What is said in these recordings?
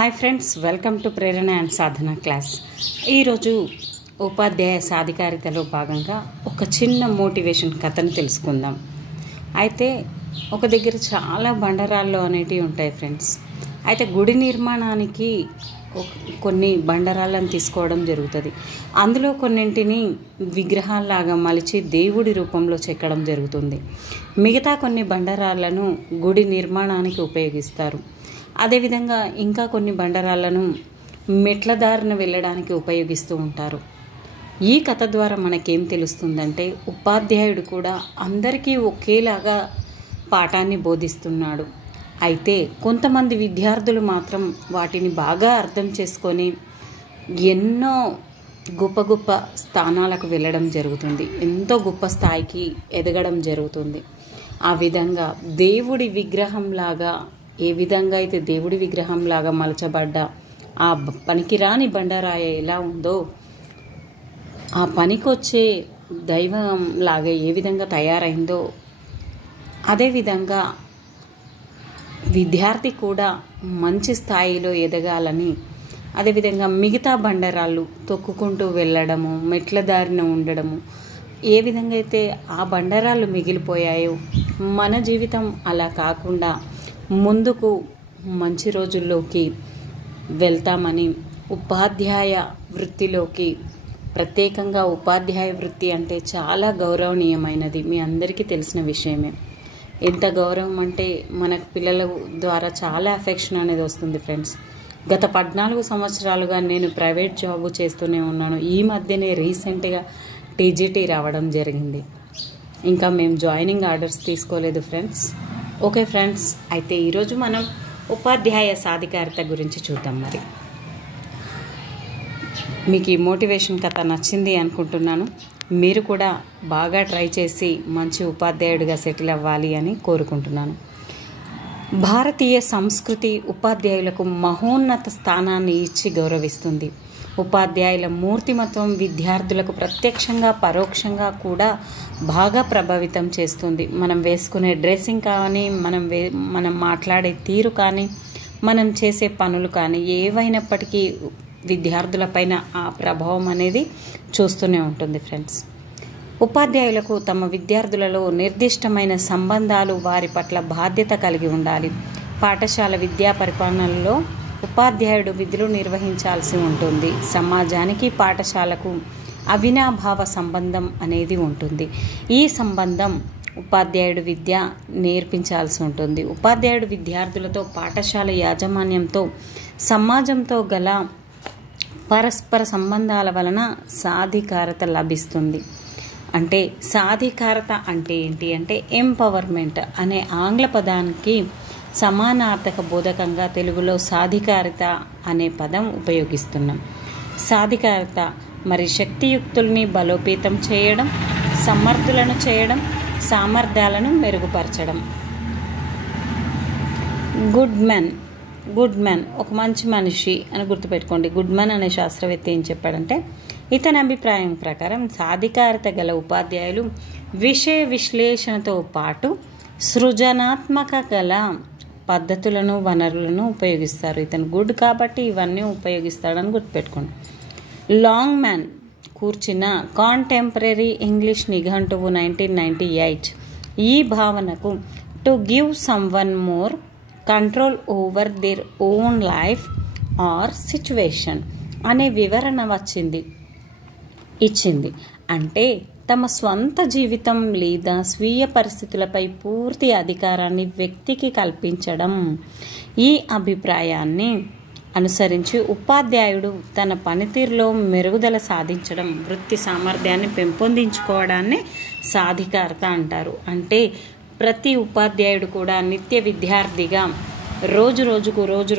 Hi friends, welcome to Prerana and Sadhana class. ఈరోజు ఉపాధ్యాయ సాధికారితలో భాగంగా ఒక చిన్న మోటివేషన్ కథను తెలుసుకుందాం. అయితే ఒక దగ్గర చాలా బండరాళ్ళు అనేటివి ఉంటాయి ఫ్రెండ్స్. అయితే గుడి నిర్మాణానికి కొన్ని బండరాళ్ళను తీసుకోవడం జరుగుతుంది. అందులో కొన్నింటిని విగ్రహాల్లాగా మలిచి దేవుడి రూపంలో చెక్కడం జరుగుతుంది. మిగతా కొన్ని బండరాళ్ళను గుడి నిర్మాణానికి ఉపయోగిస్తారు. అదేవిధంగా ఇంకా కొన్ని బండరాళ్ళను మెట్ల దారిన వెళ్ళడానికి ఉపయోగిస్తూ ఉంటారు. ఈ కథ ద్వారా మనకేం తెలుస్తుందంటే, ఉపాధ్యాయుడు కూడా అందరికీ ఒకేలాగా పాఠాన్ని బోధిస్తున్నాడు. అయితే కొంతమంది విద్యార్థులు మాత్రం వాటిని బాగా అర్థం చేసుకొని ఎన్నో గొప్ప గొప్ప స్థానాలకు వెళ్ళడం జరుగుతుంది. ఎంతో గొప్ప స్థాయికి ఎదగడం జరుగుతుంది. ఆ విధంగా దేవుడి విగ్రహంలాగా, ఏ విధంగా అయితే దేవుడి విగ్రహంలాగా మలచబడ్డ ఆ పనికిరాని బండరాయి ఎలా ఉందో, ఆ పనికొచ్చే దైవం లాగా ఏ విధంగా తయారైందో, అదేవిధంగా విద్యార్థి కూడా మంచి స్థాయిలో ఎదగాలని, అదేవిధంగా మిగతా బండరాళ్ళు తొక్కుకుంటూ వెళ్ళడము, మెట్ల దారిన ఉండడము, ఏ విధంగా అయితే ఆ బండరాళ్ళు మిగిలిపోయాయో మన జీవితం అలా కాకుండా ముందుకు మంచి రోజుల్లోకి వెళ్తామని, ఉపాధ్యాయ వృత్తిలోకి, ప్రత్యేకంగా ఉపాధ్యాయ వృత్తి అంటే చాలా గౌరవనీయమైనది. మీ అందరికీ తెలిసిన విషయమే. ఎంత గౌరవం అంటే మనకు పిల్లల ద్వారా చాలా అఫెక్షన్ అనేది వస్తుంది ఫ్రెండ్స్. గత 14 సంవత్సరాలుగా నేను ప్రైవేట్ జాబ్ చేస్తూనే ఉన్నాను. ఈ మధ్యనే రీసెంట్గా టీజీటీ రావడం జరిగింది. ఇంకా మేము జాయినింగ్ ఆర్డర్స్ తీసుకోలేదు ఫ్రెండ్స్. ఓకే ఫ్రెండ్స్, అయితే ఈరోజు మనం ఉపాధ్యాయ సాధికారిత గురించి చూద్దాం. మరి మీకు ఈ మోటివేషన్ కథ నచ్చింది అనుకుంటున్నాను. మీరు కూడా బాగా ట్రై చేసి మంచి ఉపాధ్యాయుడిగా సెటిల్ అవ్వాలి అని కోరుకుంటున్నాను. భారతీయ సంస్కృతి ఉపాధ్యాయులకు మహోన్నత స్థానాన్ని ఇచ్చి గౌరవిస్తుంది. ఉపాధ్యాయుల మూర్తిమత్వం విద్యార్థులకు ప్రత్యక్షంగా పరోక్షంగా కూడా బాగా ప్రభావితం చేస్తుంది. మనం వేసుకునే డ్రెస్సింగ్ కానీ, మనం మాట్లాడే తీరు కానీ, మనం చేసే పనులు కానీ, ఏవైనప్పటికీ విద్యార్థులపైన ఆ ప్రభావం అనేది చూస్తూనే ఉంటుంది ఫ్రెండ్స్. ఉపాధ్యాయులకు తమ విద్యార్థులలో నిర్దిష్టమైన సంబంధాలు, వారి పట్ల బాధ్యత కలిగి ఉండాలి. పాఠశాల విద్యా పరిపాలనలో ఉపాధ్యాయుడు విధులు నిర్వహించాల్సి ఉంటుంది. సమాజానికి పాఠశాలకు అవినాభావ సంబంధం అనేది ఉంటుంది. ఈ సంబంధం ఉపాధ్యాయుడు విద్య నేర్పించాల్సి ఉంటుంది. ఉపాధ్యాయుడు విద్యార్థులతో, పాఠశాల యాజమాన్యంతో, సమాజంతో గల పరస్పర సంబంధాల వలన సాధికారత లభిస్తుంది. అంటే సాధికారత అంటే ఏంటి అంటే, ఎంపవర్మెంట్ అనే ఆంగ్ల పదానికి సమానార్థక బోధకంగా తెలుగులో సాధికారిత అనే పదం ఉపయోగిస్తున్నాం. సాధికారత మరి శక్తియుక్తుల్ని బలోపేతం చేయడం, సమర్థులను చేయడం, సామర్థ్యాలను మెరుగుపరచడం. గుడ్ మ్యాన్ ఒక మంచి మనిషి అని గుర్తుపెట్టుకోండి. గుడ్మన్ అనే శాస్త్రవేత్త ఏం చెప్పాడంటే, ఇతని అభిప్రాయం ప్రకారం సాధికారత గల ఉపాధ్యాయులు విషయ విశ్లేషణతో పాటు సృజనాత్మక గల పద్ధతులను, వనరులను ఉపయోగిస్తారు. ఇతను గుడ్ కాబట్టి ఇవన్నీ ఉపయోగిస్తాడని గుర్తుపెట్టుకోండి. లాంగ్ మ్యాన్ కూర్చిన కాంటెంపరీ ఇంగ్లీష్ నిఘంటువు 1998 ఈ భావనకు to give someone more control over their own life or situation అనే వివరణ ఇచ్చింది. అంటే తమ స్వంత జీవితం లేదా స్వీయ పరిస్థితులపై పూర్తి అధికారాన్ని వ్యక్తికి కల్పించడం. ఈ అభిప్రాయాన్ని అనుసరించి ఉపాధ్యాయుడు తన పనితీరులో మెరుగుదల సాధించడం, వృత్తి సామర్థ్యాన్ని పెంపొందించుకోవడాన్ని సాధికారత అంటారు. అంటే ప్రతి ఉపాధ్యాయుడు కూడా నిత్య విద్యార్థిగా రోజు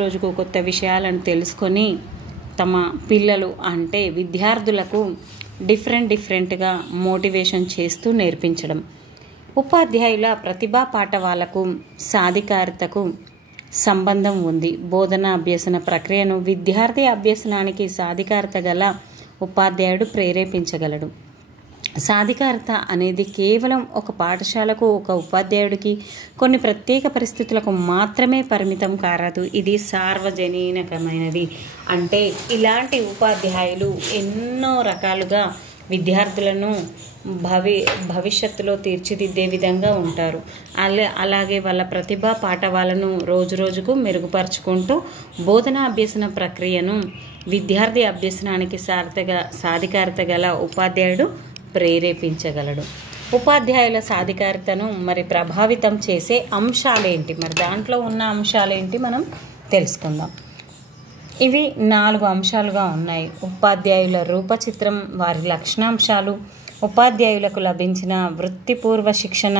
రోజుకు కొత్త విషయాలను తెలుసుకొని తమ పిల్లలు అంటే విద్యార్థులకు డిఫరెంట్గా మోటివేషన్ చేస్తూ నేర్పించడం. ఉపాధ్యాయుల ప్రతిభా పాఠవాలకు సాధికారతకు సంబంధం ఉంది. బోధన అభ్యసన ప్రక్రియను విద్యార్థి అభ్యసనానికి సాధికారత గల ఉపాధ్యాయుడు ప్రేరేపించగలడు. సాధికారత అనేది కేవలం ఒక పాఠశాలకు, ఒక ఉపాధ్యాయుడికి, కొన్ని ప్రత్యేక పరిస్థితులకు మాత్రమే పరిమితం కారాదు. ఇది సార్వజనీనకమైనది. అంటే ఇలాంటి ఉపాధ్యాయులు ఎన్నో రకాలుగా విద్యార్థులను భవిష్యత్తులో తీర్చిదిద్దే విధంగా ఉంటారు. అలాగే వాళ్ళ ప్రతిభా పాఠవాలను రోజు రోజుకు మెరుగుపరుచుకుంటూ బోధనా అభ్యసన ప్రక్రియను విద్యార్థి అభ్యసనానికి సాధికారత గల ఉపాధ్యాయుడు ప్రేరేపించగలడు. ఉపాధ్యాయుల సాధికారతను మరి ప్రభావితం చేసే అంశాలేంటి, మరి దాంట్లో ఉన్న అంశాలేంటి మనం తెలుసుకుందాం. ఇవి 4 అంశాలుగా ఉన్నాయి. ఉపాధ్యాయుల రూపచిత్రం, వారి లక్షణాంశాలు, ఉపాధ్యాయులకు లభించిన వృత్తిపూర్వ శిక్షణ,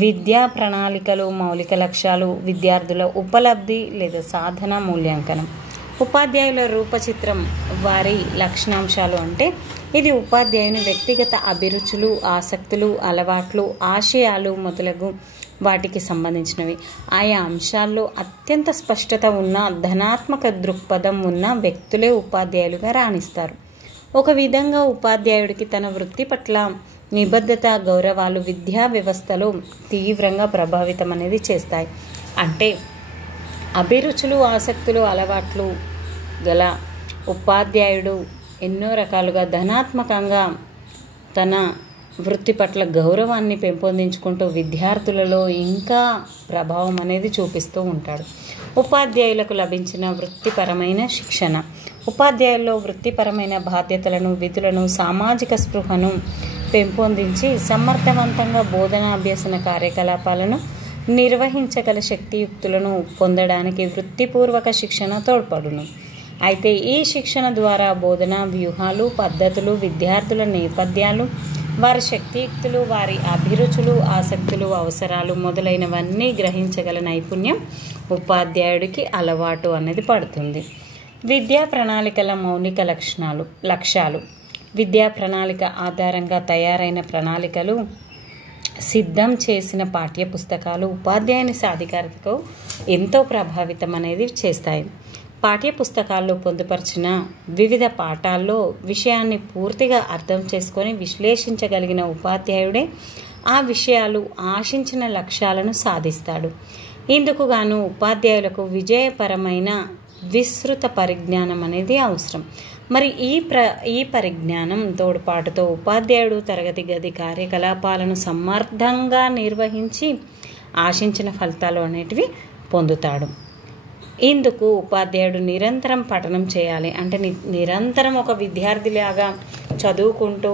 విద్యా ప్రణాళికలు, మౌలిక లక్ష్యాలు, విద్యార్థుల ఉపలబ్ధి లేదా సాధన మూల్యాంకనం. ఉపాధ్యాయుల రూపచిత్రం, వారి లక్షణాంశాలు అంటే ఇది ఉపాధ్యాయుని వ్యక్తిగత అభిరుచులు, ఆసక్తులు, అలవాట్లు, ఆశయాలు మొదలగు వాటికి సంబంధించినవి. ఆయా అంశాల్లో అత్యంత స్పష్టత ఉన్న ధనాత్మక దృక్పథం ఉన్న వ్యక్తులే ఉపాధ్యాయులుగా రాణిస్తారు. ఒక విధంగా ఉపాధ్యాయుడికి తన వృత్తి పట్ల నిబద్ధత, గౌరవాలు విద్యా వ్యవస్థలో తీవ్రంగా ప్రభావితం అనేది చేస్తాయి. అంటే అభిరుచులు, ఆసక్తులు, అలవాట్లు గల ఉపాధ్యాయుడు ఎన్నో రకాలుగా ధనాత్మకంగా తన వృత్తి పట్ల గౌరవాన్ని పెంపొందించుకుంటూ విద్యార్థులలో ఇంకా ప్రభావం అనేది చూపిస్తూ ఉంటాడు. ఉపాధ్యాయులకు లభించిన వృత్తిపరమైన శిక్షణ. ఉపాధ్యాయుల్లో వృత్తిపరమైన బాధ్యతలను, విధులను, సామాజిక స్పృహను పెంపొందించి సమర్థవంతంగా బోధనా అభ్యసన కార్యకలాపాలను నిర్వహించగల శక్తియుక్తులను పొందడానికి వృత్తిపూర్వక శిక్షణ తోడ్పడును. అయితే ఈ శిక్షణ ద్వారా బోధనా వ్యూహాలు, పద్ధతులు, విద్యార్థుల నేపథ్యాలు, వారి శక్తియుక్తులు, వారి అభిరుచులు, ఆసక్తులు, అవసరాలు మొదలైనవన్నీ గ్రహించగల నైపుణ్యం ఉపాధ్యాయుడికి అలవాటు అనేది పడుతుంది. విద్యా ప్రణాళికల మౌలిక లక్ష్యాలు. విద్యా ప్రణాళిక ఆధారంగా తయారైన ప్రణాళికలు, సిద్ధం చేసిన పాఠ్యపుస్తకాలు ఉపాధ్యాయుని సాధికారతకు ఎంతో ప్రభావితం అనేది చేస్తాయి. పాఠ్యపుస్తకాల్లో పొందుపరిచిన వివిధ పాఠాల్లో విషయాన్ని పూర్తిగా అర్థం చేసుకొని విశ్లేషించగలిగిన ఉపాధ్యాయుడే ఆ విషయాలు ఆశించిన లక్ష్యాలను సాధిస్తాడు. ఇందుకు గాను ఉపాధ్యాయులకు విజయపరమైన విస్తృత పరిజ్ఞానం అనేది అవసరం. మరి ఈ పరిజ్ఞానం తోడ్పాటుతో ఉపాధ్యాయుడు తరగతి గది కార్యకలాపాలను సమర్థంగా నిర్వహించి ఆశించిన ఫలితాలు అనేటివి పొందుతాడు. ఇందుకు ఉపాధ్యాయుడు నిరంతరం పఠనం చేయాలి. అంటే నిరంతరం ఒక విద్యార్థిలాగా చదువుకుంటూ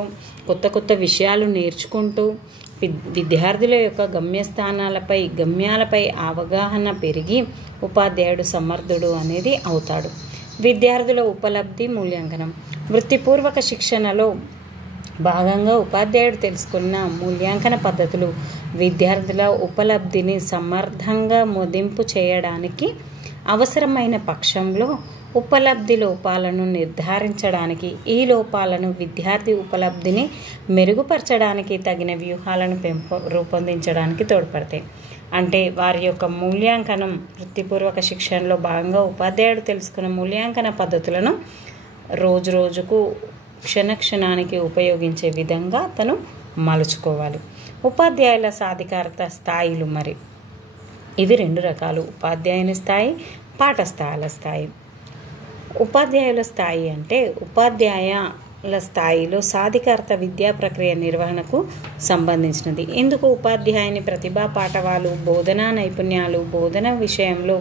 కొత్త విషయాలు నేర్చుకుంటూ విద్యార్థుల యొక్క గమ్యాలపై అవగాహన పెరిగి ఉపాధ్యాయుడు సమర్థుడు అనేది అవుతాడు. విద్యార్థుల ఉపలబ్ధి మూల్యాంకనం. వృత్తిపూర్వక శిక్షణలో భాగంగా ఉపాధ్యాయుడు తెలుసుకున్న మూల్యాంకన పద్ధతులు విద్యార్థుల ఉపలబ్ధిని సమర్థంగా మదింపు చేయడానికి అవసరమైన పక్షంలో ఉపలబ్ధి లోపాలను నిర్ధారించడానికి, ఈ లోపాలను విద్యార్థి ఉపలబ్ధిని మెరుగుపరచడానికి తగిన వ్యూహాలను రూపొందించడానికి తోడ్పడతాయి. అంటే వారి యొక్క మూల్యాంకనం, వృత్తిపూర్వక శిక్షణలో భాగంగా ఉపాధ్యాయుడు తెలుసుకున్న మూల్యాంకన పద్ధతులను రోజుకు క్షణానికి ఉపయోగించే విధంగా తను మలుచుకోవాలి. ఉపాధ్యాయుల సాధికారత స్థాయిలు మరి ఇవి 2 రకాలు: ఉపాధ్యాయుని స్థాయి, పాఠస్థాయిల స్థాయి. ఉపాధ్యాయుల స్థాయి అంటే ఉపాధ్యాయుల స్థాయిలో సాధికారత విద్యా ప్రక్రియ నిర్వహణకు సంబంధించినది. ఇందుకు ఉపాధ్యాయుని ప్రతిభా పాఠవాలు, బోధనా నైపుణ్యాలు, బోధన విషయంలో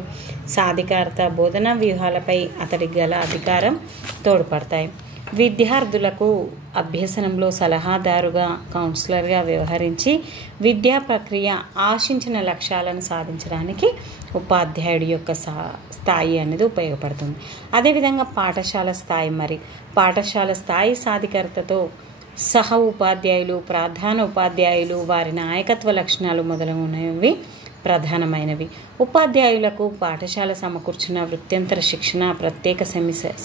సాధికారత, బోధనా వ్యూహాలపై అతడికి గల అధికారం తోడ్పడతాయి. విద్యార్థులకు అభ్యసనంలో సలహాదారుగా, కౌన్సిలర్గా వ్యవహరించి విద్యా ప్రక్రియ ఆశించిన లక్ష్యాలను సాధించడానికి ఉపాధ్యాయుడి యొక్క స్థాయి అనేది ఉపయోగపడుతుంది. అదేవిధంగా పాఠశాల స్థాయి పాఠశాల స్థాయి సాధికారతతో సహ ఉపాధ్యాయులు, ప్రధాన ఉపాధ్యాయులు, వారి నాయకత్వ లక్షణాలు మొదలైనవి ప్రధానమైనవి. ఉపాధ్యాయులకు పాఠశాల సమకూర్చిన వృత్యంతర శిక్షణ, ప్రత్యేక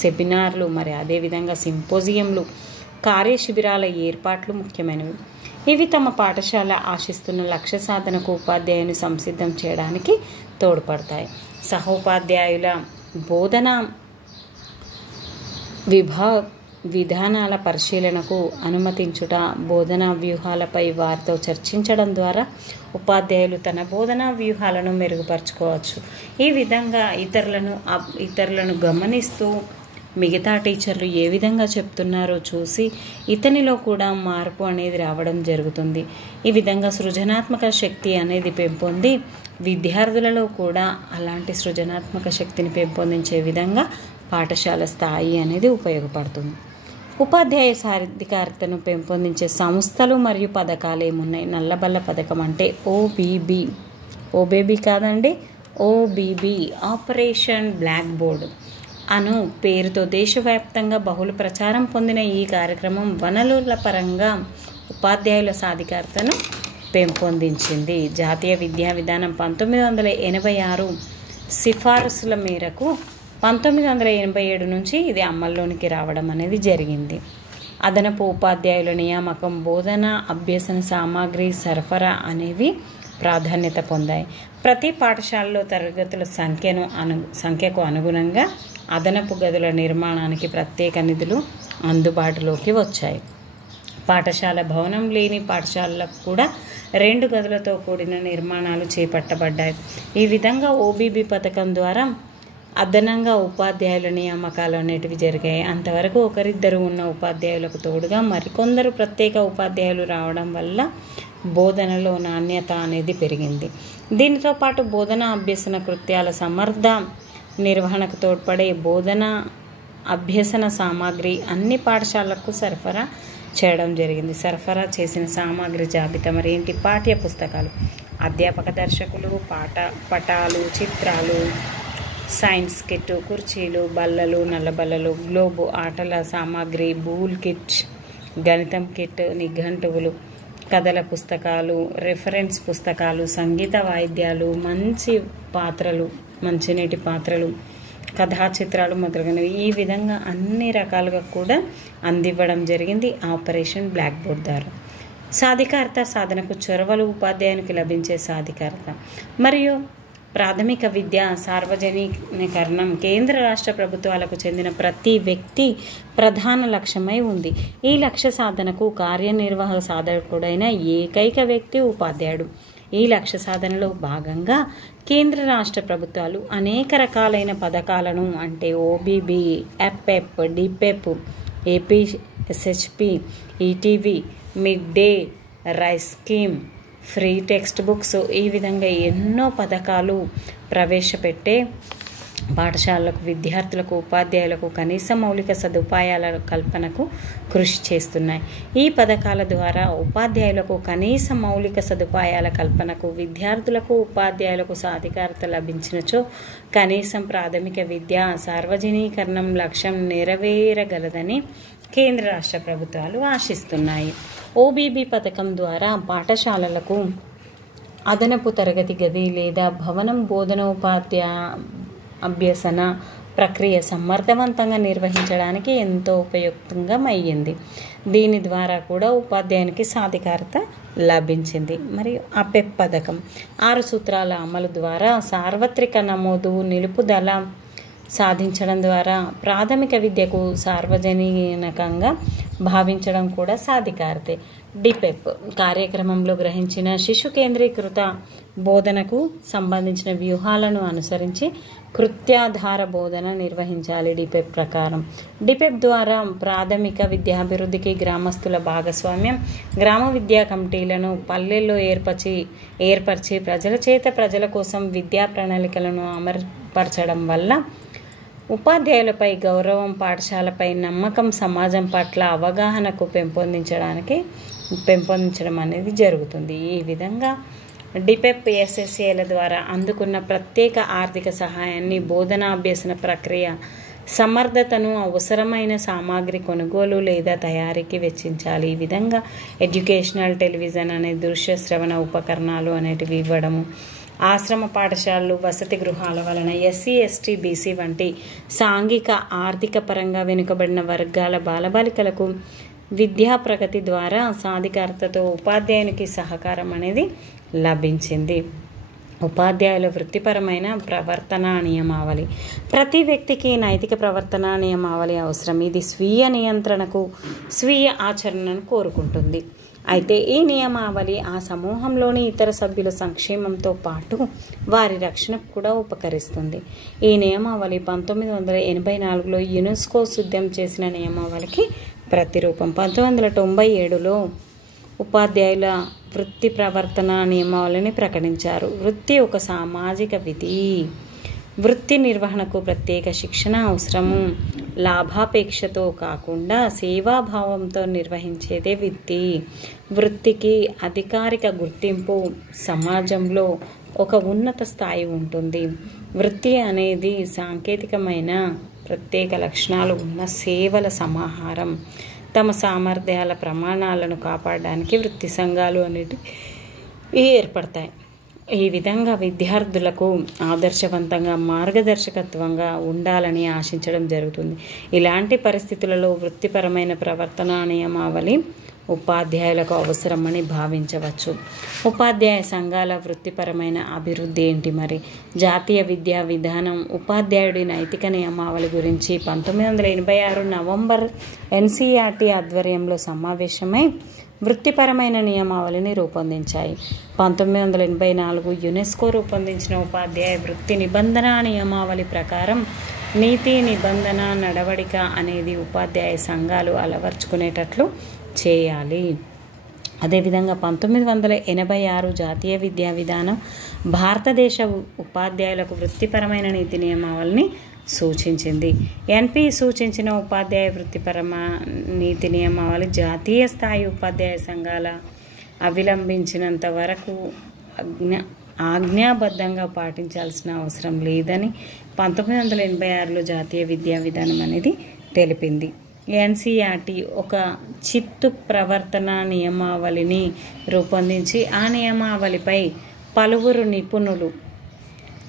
సెమినార్లు, మరి అదేవిధంగా సింపోజియంలు, కార్యశిబిరాల ఏర్పాట్లు ముఖ్యమైనవి. ఇవి తమ పాఠశాల ఆశిస్తున్న లక్ష్య సాధనకు ఉపాధ్యాయుని సంసిద్ధం చేయడానికి తోడ్పడతాయి. సహోపాధ్యాయుల బోధన విధానాల పరిశీలనకు అనుమతించుట, బోధనా వ్యూహాలపై వారితో చర్చించడం ద్వారా ఉపాధ్యాయులు తన బోధనా వ్యూహాలను మెరుగుపరచుకోవచ్చు. ఈ విధంగా ఇతరులను గమనిస్తూ మిగతా టీచర్లు ఏ విధంగా చెప్తున్నారో చూసి ఇతనిలో కూడా మార్పు అనేది రావడం జరుగుతుంది. ఈ విధంగా సృజనాత్మక శక్తి అనేది పెంపొంది విద్యార్థులలో కూడా అలాంటి సృజనాత్మక శక్తిని పెంపొందించే విధంగా పాఠశాల స్థాయి అనేది ఉపయోగపడుతుంది. ఉపాధ్యాయ సాధికారతను పెంపొందించే సంస్థలు మరియు పథకాలు ఏమున్నాయి? నల్లబల్ల పథకం అంటే ఓబేబీ కాదండి, ఓబీబీ ఆపరేషన్ బ్లాక్ బోర్డ్ అను పేరుతో దేశవ్యాప్తంగా బహుళ ప్రచారం పొందిన ఈ కార్యక్రమం వనరుల పరంగా ఉపాధ్యాయుల సాధికారతను పెంపొందించింది. జాతీయ విద్యా విధానం 1986 సిఫారసుల మేరకు 1987 నుంచి ఇది అమల్లోనికి రావడం అనేది జరిగింది. అదనపు ఉపాధ్యాయుల నియామకం, బోధన అభ్యసన సామాగ్రి సరఫరా అనేవి ప్రాధాన్యత పొందాయి. ప్రతి పాఠశాలలో తరగతుల సంఖ్యకు అనుగుణంగా అదనపు గదుల నిర్మాణానికి ప్రత్యేక నిధులు అందుబాటులోకి వచ్చాయి. పాఠశాల భవనం లేని పాఠశాలలకు కూడా 2 గదులతో కూడిన నిర్మాణాలు చేపట్టబడ్డాయి. ఈ విధంగా ఓబీబీ పథకం ద్వారా అదనంగా ఉపాధ్యాయుల నియామకాలు అనేటివి జరిగాయి. అంతవరకు ఒకరిద్దరు ఉన్న ఉపాధ్యాయులకు తోడుగా మరికొందరు ప్రత్యేక ఉపాధ్యాయులు రావడం వల్ల బోధనలో నాణ్యత అనేది పెరిగింది. దీనితో పాటు బోధన అభ్యసన కృత్యాల సమర్థ నిర్వహణకు తోడ్పడే బోధన అభ్యసన సామాగ్రి అన్ని పాఠశాలలకు సరఫరా చేయడం జరిగింది. సరఫరా చేసిన సామాగ్రి జాబితా మరి ఏంటి? పాఠ్య పుస్తకాలు, అధ్యాపక దర్శకులు, పటాలు, చిత్రాలు, సైన్స్ కిట్, కుర్చీలు, బల్లలు, నల్లబల్లలు, గ్లోబు, ఆటల సామాగ్రి, బూల్ కిట్, గణితం కిట్, నిఘంటువులు, కథల పుస్తకాలు, రెఫరెన్స్ పుస్తకాలు, సంగీత వాయిద్యాలు, మంచినీటి పాత్రలు, కథా చిత్రాలు మొదలగునవి. ఈ విధంగా అన్ని రకాలుగా కూడా అందివ్వడం జరిగింది ఆపరేషన్ బ్లాక్ బోర్డ్ ద్వారా. సాధికారత సాధనకు చొరవలు, ఉపాధ్యాయునికి లభించే సాధికారత మరియు ప్రాథమిక విద్య సార్వజనీకరణం కేంద్ర రాష్ట్ర ప్రభుత్వాలకు చెందిన ప్రతి వ్యక్తి ప్రధాన లక్ష్యమై ఉంది. ఈ లక్ష్య సాధనకు కార్యనిర్వాహక సాధకుడైన ఏకైక వ్యక్తి ఉపాధ్యాయుడు. ఈ లక్ష్య సాధనలో భాగంగా కేంద్ర రాష్ట్ర ప్రభుత్వాలు అనేక రకాలైన పథకాలను అంటే ఓబీబీ, ఎప్ఎప్, DPEP, APSHP, ETV, mid day rice scheme, free text books, ఈ విధంగా ఎన్నో పథకాలు ప్రవేశపెట్టే పాఠశాలలకు, విద్యార్థులకు, ఉపాధ్యాయులకు కనీస మౌలిక సదుపాయాల కల్పనకు కృషి చేస్తున్నాయి. ఈ పథకాల ద్వారా ఉపాధ్యాయులకు కనీస మౌలిక సదుపాయాల కల్పనకు, విద్యార్థులకు, ఉపాధ్యాయులకు సాధికారత లభించినచో కనీసం ప్రాథమిక విద్య సార్వజనీకరణం లక్ష్యం నెరవేరగలదని కేంద్ర రాష్ట్ర ప్రభుత్వాలు ఆశిస్తున్నాయి. ఓబీబీ పథకం ద్వారా పాఠశాలలకు అదనపు తరగతి గది లేదా భవనం అభ్యసన ప్రక్రియ సమర్థవంతంగా నిర్వహించడానికి ఎంతో ఉపయుక్తంగా అయ్యింది. దీని ద్వారా కూడా ఉపాధ్యాయునికి సాధికారత లభించింది. మరియు అపెప్ పథకం 6 సూత్రాల అమలు ద్వారా సార్వత్రిక నమోదు నిలుపుదల సాధించడం ద్వారా ప్రాథమిక విద్యకు సార్వజనీకంగా భావించడం కూడా సాధికారతే. డిపెప్ కార్యక్రమంలో గ్రహించిన శిశు కేంద్రీకృత బోధనకు సంబంధించిన వ్యూహాలను అనుసరించి కృత్యాధార బోధన నిర్వహించాలి. డిపెప్ ప్రకారం డిపెప్ ద్వారా ప్రాథమిక విద్యాభివృద్ధికి గ్రామస్తుల భాగస్వామ్యం, గ్రామ విద్యా కమిటీలను పల్లెల్లో ఏర్పరిచి ప్రజల చేత ప్రజల కోసం విద్యా ప్రణాళికలను అమలుపరచడం వల్ల ఉపాధ్యాయులపై గౌరవం, పాఠశాలపై నమ్మకం, సమాజం పట్ల అవగాహనకు పెంపొందించడం అనేది జరుగుతుంది. ఈ విధంగా డిపెప్ ఎస్ఎస్ఏల ద్వారా అందుకున్న ప్రత్యేక ఆర్థిక సహాయాన్ని బోధనాభ్యసన ప్రక్రియ సమర్థతను అవసరమైన సామాగ్రి కొనుగోలు లేదా తయారీకి వెచ్చించాలి. ఈ విధంగా ఎడ్యుకేషనల్ టెలివిజన్ అనే దృశ్య శ్రవణ ఉపకరణాలు అనేటివి ఇవ్వడము, ఆశ్రమ పాఠశాలలు, వసతి గృహాల వలన ఎస్సీ, ఎస్టీ, బీసీ వంటి సాంఘిక ఆర్థిక పరంగా వెనుకబడిన వర్గాల బాలబాలికలకు విద్యా ప్రగతి ద్వారా సాధికారతతో ఉపాధ్యాయునికి సహకారం అనేది లభించింది. ఉపాధ్యాయుల వృత్తిపరమైన ప్రవర్తన నియమావళి. ప్రతి వ్యక్తికి నైతిక ప్రవర్తన నియమావళి అవసరం. ఇది స్వీయ నియంత్రణకు, స్వీయ ఆచరణను కోరుకుంటుంది. అయితే ఈ నియమావళి ఆ సమూహంలోని ఇతర సభ్యుల సంక్షేమంతో పాటు వారి రక్షణకు కూడా ఉపకరిస్తుంది. ఈ నియమావళి 1984లో యునెస్కో సిద్ధం చేసిన నియమావళికి ప్రతిరూపం. 1997లో ఉపాధ్యాయుల వృత్తి ప్రవర్తన నియమావళిని ప్రకటించారు. వృత్తి ఒక సామాజిక విధి. వృత్తి నిర్వహణకు ప్రత్యేక శిక్షణ అవసరము. లాభాపేక్షతో కాకుండా సేవాభావంతో నిర్వహించేదే వృత్తి. వృత్తికి అధికారిక గుర్తింపు, సమాజంలో ఒక ఉన్నత స్థాయి ఉంటుంది. వృత్తి అనేది సాంకేతికమైన ప్రత్యేక లక్షణాలు ఉన్న సేవల సమాహారం. తమ సామర్థ్యాల ప్రమాణాలను కాపాడడానికి వృత్తి సంఘాలు అనేటివి ఏర్పడతాయి. ఈ విధంగా విద్యార్థులకు ఆదర్శవంతంగా, మార్గదర్శకత్వంగా ఉండాలని ఆశించడం జరుగుతుంది. ఇలాంటి పరిస్థితులలో వృత్తిపరమైన ప్రవర్తన నియమావళి ఉపాధ్యాయులకు అవసరమని భావించవచ్చు. ఉపాధ్యాయ సంఘాల వృత్తిపరమైన అభివృద్ధి ఏంటి మరి? జాతీయ విద్యా విధానం ఉపాధ్యాయుడి నైతిక నియమావళి గురించి 1986 నవంబర్ ఎన్సీఆర్టీ ఆధ్వర్యంలో సమావేశమై వృత్తిపరమైన నియమావళిని రూపొందించాయి. 1984 యునెస్కో రూపొందించిన ఉపాధ్యాయ వృత్తి నిబంధన నియమావళి ప్రకారం నీతి, నిబంధన, నడవడిక అనేది ఉపాధ్యాయ సంఘాలు అలవర్చుకునేటట్లు చేయాలి. అదేవిధంగా 1986 జాతీయ విద్యా విధానం భారతదేశ ఉపాధ్యాయులకు వృత్తిపరమైన నీతి నియమావళిని సూచించింది. ఎన్పి సూచించిన ఉపాధ్యాయ వృత్తిపరమైన నీతి నియమావళి జాతీయ స్థాయి ఉపాధ్యాయ సంఘాల అవలంబించినంత వరకు ఆజ్ఞాబద్ధంగా పాటించాల్సిన అవసరం లేదని 1986లో జాతీయ విద్యా విధానం అనేది తెలిపింది. ఎన్సీఆర్టీ ఒక చిత్తు ప్రవర్తన నియమావళిని రూపొందించి ఆ నియమావళిపై పలువురు నిపుణులు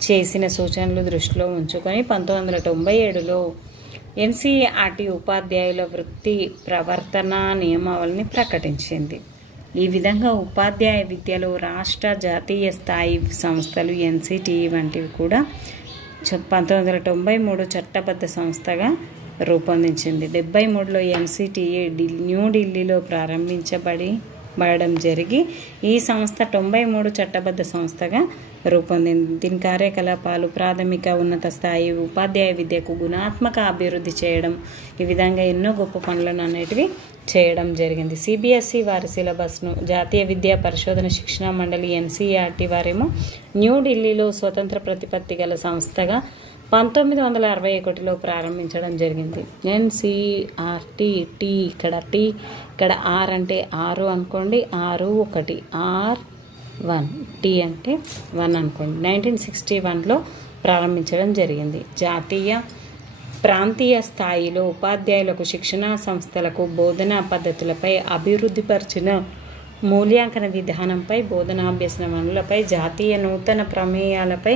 చేసిన సూచనలు దృష్టిలో ఉంచుకొని 1997లో ఎన్సీఆర్టీ ఉపాధ్యాయుల వృత్తి ప్రవర్తన నియమావళిని ప్రకటించింది. ఈ విధంగా ఉపాధ్యాయ విద్యలో రాష్ట్ర, జాతీయ స్థాయి సంస్థలు ఎన్సిటిఈ వంటివి కూడా 1993 చట్టబద్ధ సంస్థగా రూపొందించింది. 73లో ఎన్సిటిఏ న్యూఢిల్లీలో ప్రారంభించబడడం జరిగి ఈ సంస్థ 93 చట్టబద్ధ సంస్థగా రూపొందింది. దీని కార్యకలాపాలు ప్రాథమిక, ఉన్నత స్థాయి ఉపాధ్యాయ విద్యకు గుణాత్మక అభివృద్ధి చేయడం, ఈ విధంగా ఎన్నో గొప్ప పనులను అనేటివి చేయడం జరిగింది. సిబిఎస్ఈ వారి సిలబస్ను జాతీయ విద్యా పరిశోధన శిక్షణ మండలి ఎన్సీఆర్టీ వారేమో న్యూఢిల్లీలో స్వతంత్ర ప్రతిపత్తి గల సంస్థగా 1961లో ప్రారంభించడం జరిగింది. ఎన్సీఆర్టీ టీ ఇక్కడ ఆర్ అంటే 6 అనుకోండి, 6 1 R1 టీ అంటే 1 అనుకోండి. 1961లో ప్రారంభించడం జరిగింది. జాతీయ, ప్రాంతీయ స్థాయిలో ఉపాధ్యాయులకు శిక్షణా సంస్థలకు బోధనా పద్ధతులపై, అభివృద్ధిపరిచిన మూల్యాంకన విధానంపై, బోధనాభ్యసన వనరులపై, జాతీయ నూతన ప్రమేయాలపై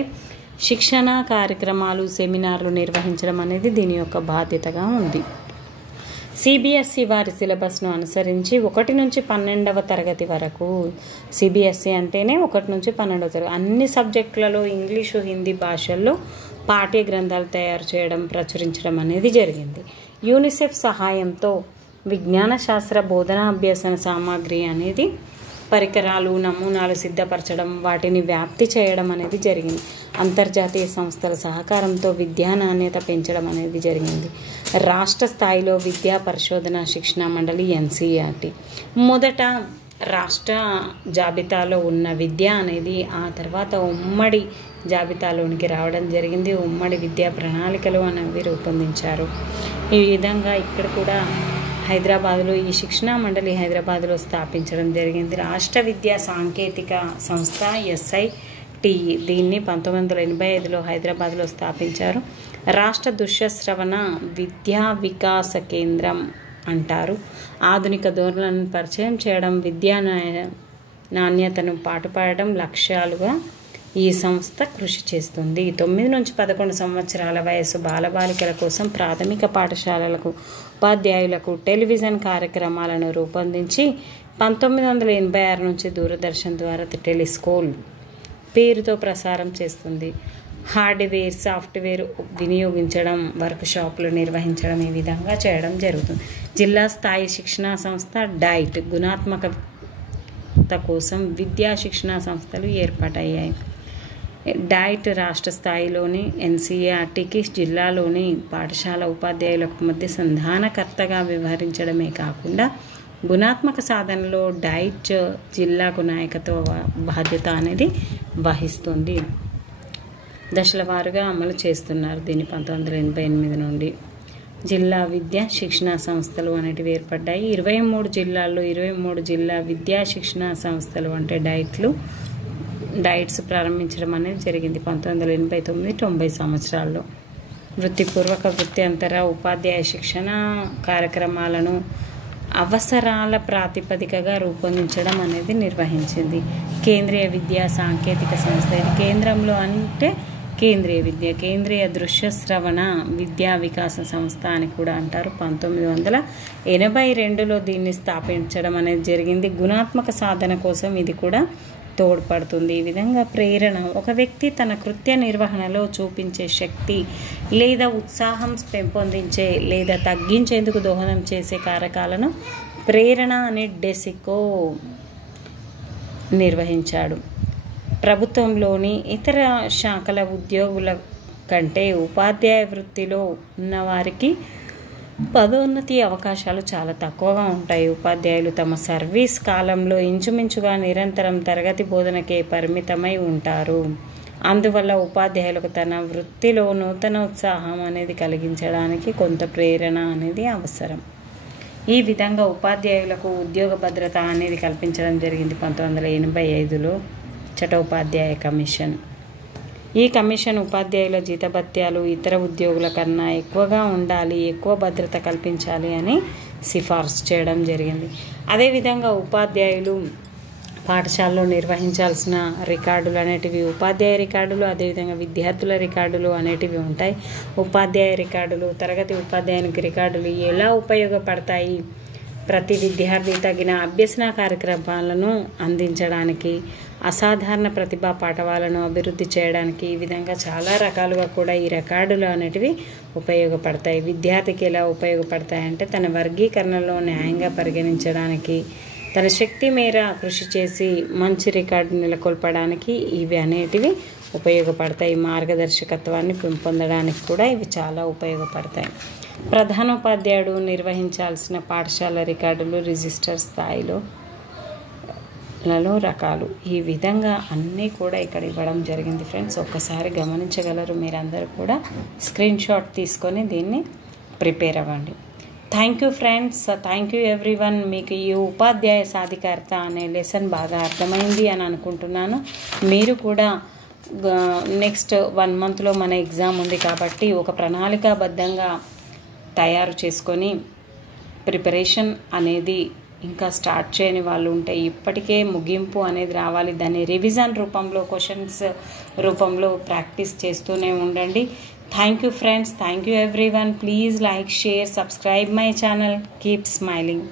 శిక్షణా కార్యక్రమాలు, సెమినార్లు నిర్వహించడం అనేది దీని యొక్క బాధ్యతగా ఉంది. సిబిఎస్ఈ వారి సిలబస్ను అనుసరించి 1 నుంచి 12వ తరగతి వరకు, సిబిఎస్ఈ అంటేనే 1 నుంచి 12వ తరగతి అన్ని సబ్జెక్టులలో ఇంగ్లీషు, హిందీ భాషల్లో పాఠ్య గ్రంథాలు తయారు చేయడం, ప్రచురించడం అనేది జరిగింది. యూనిసెఫ్ సహాయంతో విజ్ఞాన శాస్త్ర బోధనా అభ్యసన సామాగ్రి అనేది పరికరాలు, నమూనాలు సిద్ధపరచడం, వాటిని వ్యాప్తి చేయడం అనేది జరిగింది. అంతర్జాతీయ సంస్థల సహకారంతో విద్యా నాణ్యత పెంచడం అనేది జరిగింది. రాష్ట్ర స్థాయిలో విద్యా పరిశోధన శిక్షణ మండలి ఎన్సీఆర్టీ మొదట రాష్ట్ర జాబితాలో ఉన్న విద్య అనేది ఆ తర్వాత ఉమ్మడి జాబితాలోనికి రావడం జరిగింది. ఉమ్మడి విద్యా ప్రణాళికలు అనేవి రూపొందించారు. ఈ విధంగా ఇక్కడ కూడా హైదరాబాద్లో ఈ శిక్షణా మండలి హైదరాబాద్లో స్థాపించడం జరిగింది. రాష్ట్ర విద్యా సాంకేతిక సంస్థ ఎస్ఐటిఈ దీన్ని 1985లో హైదరాబాద్లో స్థాపించారు. రాష్ట్ర దృశ్యశ్రవణ విద్యా వికాస కేంద్రం అంటారు. ఆధునిక ధోరణులను పరిచయం చేయడం, విద్యా నాణ్యతను పాటుపడడం లక్ష్యాలుగా ఈ సంస్థ కృషి చేస్తుంది. 9 నుంచి 11 సంవత్సరాల వయసు బాలబాలికల కోసం ప్రాథమిక పాఠశాలలకు ఉపాధ్యాయులకు టెలివిజన్ కార్యక్రమాలను రూపొందించి 1986 నుంచి దూరదర్శన్ ద్వారా టెలిస్కోల్ పేరుతో ప్రసారం చేస్తుంది. హార్డ్వేర్, సాఫ్ట్వేర్ వినియోగించడం, వర్క్ షాపులు నిర్వహించడం ఈ విధంగా చేయడం జరుగుతుంది. జిల్లా స్థాయి శిక్షణా సంస్థ డైట్ గుణాత్మకత కోసం విద్యా శిక్షణా సంస్థలు ఏర్పాటయ్యాయి. డైట్ రాష్ట్ర స్థాయిలోని ఎన్సీఆర్టీకి జిల్లాలోని పాఠశాల ఉపాధ్యాయులకు మధ్య సంధానకర్తగా వ్యవహరించడమే కాకుండా గుణాత్మక సాధనలో డైట్ జిల్లాకు నాయకత్వ బాధ్యత అనేది వహిస్తుంది. దశల వారుగా అమలు చేస్తున్నారు దీన్ని 1988 నుండి. జిల్లా విద్యా శిక్షణా సంస్థలు అనేటివి ఏర్పడ్డాయి. 23 జిల్లాల్లో 23 జిల్లా విద్యా శిక్షణా సంస్థలు అంటే డైట్స్ ప్రారంభించడం అనేది జరిగింది 1989-90 సంవత్సరాల్లో. వృత్తిపూర్వక వృత్యంతర ఉపాధ్యాయ శిక్షణ కార్యక్రమాలను అవసరాల ప్రాతిపదికగా రూపొందించడం అనేది నిర్వహించింది. కేంద్రీయ విద్యా సాంకేతిక సంస్థ, ఇది కేంద్రంలో అంటే కేంద్రీయ విద్య, కేంద్రీయ దృశ్య శ్రవణ విద్యా వికాస సంస్థ అని కూడా అంటారు. 1982లో దీన్ని స్థాపించడం అనేది జరిగింది. గుణాత్మక సాధన కోసం ఇది కూడా తోడ్పడుతుంది. ఈ విధంగా ప్రేరణ ఒక వ్యక్తి తన కృత్య నిర్వహణలో చూపించే శక్తి లేదా ఉత్సాహం పెంపొందించే లేదా తగ్గించేందుకు దోహదం చేసే కారకాలను ప్రేరణ అనే డెసికో నిర్వహించాడు. ప్రభుత్వంలోని ఇతర శాఖల ఉద్యోగుల కంటే ఉపాధ్యాయ వృత్తిలో ఉన్నవారికి పదోన్నతి అవకాశాలు చాలా తక్కువగా ఉంటాయి. ఉపాధ్యాయులు తమ సర్వీస్ కాలంలో ఇంచుమించుగా నిరంతరం తరగతి బోధనకే పరిమితమై ఉంటారు. అందువల్ల ఉపాధ్యాయులకు తన వృత్తిలో నూతన ఉత్సాహం అనేది కలిగించడానికి కొంత ప్రేరణ అనేది అవసరం. ఈ విధంగా ఉపాధ్యాయులకు ఉద్యోగ భద్రత అనేది కల్పించడం జరిగింది 1985లో చట్టోపాధ్యాయ కమిషన్. ఈ కమిషన్ ఉపాధ్యాయుల జీతభత్యాలు ఇతర ఉద్యోగుల కన్నా ఎక్కువగా ఉండాలి, ఎక్కువ భద్రత కల్పించాలి అని సిఫార్సు చేయడం జరిగింది. అదేవిధంగా ఉపాధ్యాయులు పాఠశాలలో నిర్వహించాల్సిన రికార్డులు అనేటివి ఉపాధ్యాయ రికార్డులు, అదేవిధంగా విద్యార్థుల రికార్డులు అనేటివి ఉంటాయి. ఉపాధ్యాయ రికార్డులు, తరగతి ఉపాధ్యాయునికి రికార్డులు ఎలా ఉపయోగపడతాయి? ప్రతి విద్యార్థి తగిన అభ్యసన కార్యక్రమాలను అందించడానికి, అసాధారణ ప్రతిభా పాఠవాలను అభివృద్ధి చేయడానికి, ఈ విధంగా చాలా రకాలుగా కూడా ఈ రికార్డులు అనేటివి ఉపయోగపడతాయి. విద్యార్థికి ఎలా ఉపయోగపడతాయంటే తన వర్గీకరణలో న్యాయంగా పరిగణించడానికి, తన శక్తి మేర కృషి చేసి మంచి రికార్డు నెలకొల్పడానికి ఇవి అనేటివి ఉపయోగపడతాయి. మార్గదర్శకత్వాన్ని పెంపొందడానికి కూడా ఇవి చాలా ఉపయోగపడతాయి. ప్రధానోపాధ్యాయుడు నిర్వహించాల్సిన పాఠశాల రికార్డులు రిజిస్టర్ స్థాయిలో రకాలు, ఈ విధంగా అన్నీ కూడా ఇక్కడ ఇవ్వడం జరిగింది ఫ్రెండ్స్. ఒక్కసారి గమనించగలరు మీరందరూ కూడా. స్క్రీన్ షాట్ తీసుకొని దీన్ని ప్రిపేర్ అవ్వండి. Thank you friends, thank you everyone. మీకు ఈ ఉపాధ్యాయ సాధికారత అనే లెసన్ బాగా అర్థమైంది అని అనుకుంటున్నాను. మీరు కూడా నెక్స్ట్ 1 మంత్లో మన ఎగ్జామ్ ఉంది కాబట్టి ఒక ప్రణాళికాబద్ధంగా తయారు చేసుకొని ప్రిపరేషన్ అనేది ఇంకా స్టార్ట్ చేయని వాళ్ళు ఉంటే ఇప్పటికే ముగింపు అనేది రావాలి. దాన్ని రివిజన్ రూపంలో, క్వశ్చన్స్ రూపంలో ప్రాక్టీస్ చేస్తూనే ఉండండి. Thank you friends, thank you everyone. Please like, share, subscribe my channel. Keep smiling.